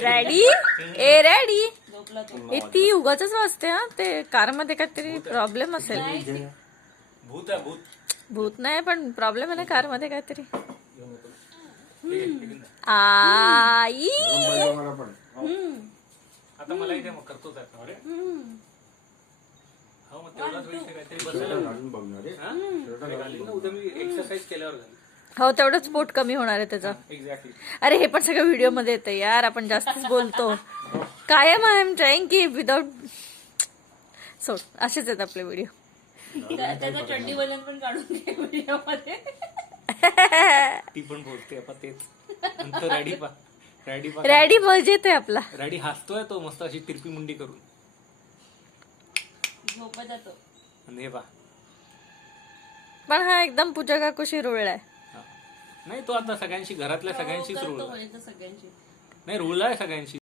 Ready ए ready ती उगाच वाजते हा. ते कार मध्ये काहीतरी प्रॉब्लेम असेल. भूत आहे भूत. भूत नाही पण प्रॉब्लेम आहे ना कार मध्ये काहीतरी. आई आता मला इथे मग करतोच आता. अरे हो मग तेवढाच वेळ काहीतरी बसायला उद्या मी एक्सरसाइज केल्यावर झाली. हो तेवढंच पोट कमी होणार आहे त्याचा. एक्झॅक्टली. अरे हे पण सगळं व्हिडिओ मध्ये येतं यार. आपण जास्तच बोलतो कायम. आय एम ट्राईंग की विदाउट सोड असेच आहेत आपले व्हिडिओ. त्याचा चड्डी बलन पण काढून घे व्हिडिओ मध्ये. ती पण बोलते आता तेच. नंतर रॅडी पा रॅडी मजेत आहे आपला. रॅडी हसतोय तो मस्त अशी तिरपी मुंडी करून. झोपत जातो. आणि हे पा पण हा एकदम पूजा काकूशी रुळलाय. नाही तो आता सगळ्यांशी घरातल्या सगळ्यांशीच रूल सगळ्यांची नाही रूल आहे सगळ्यांशी.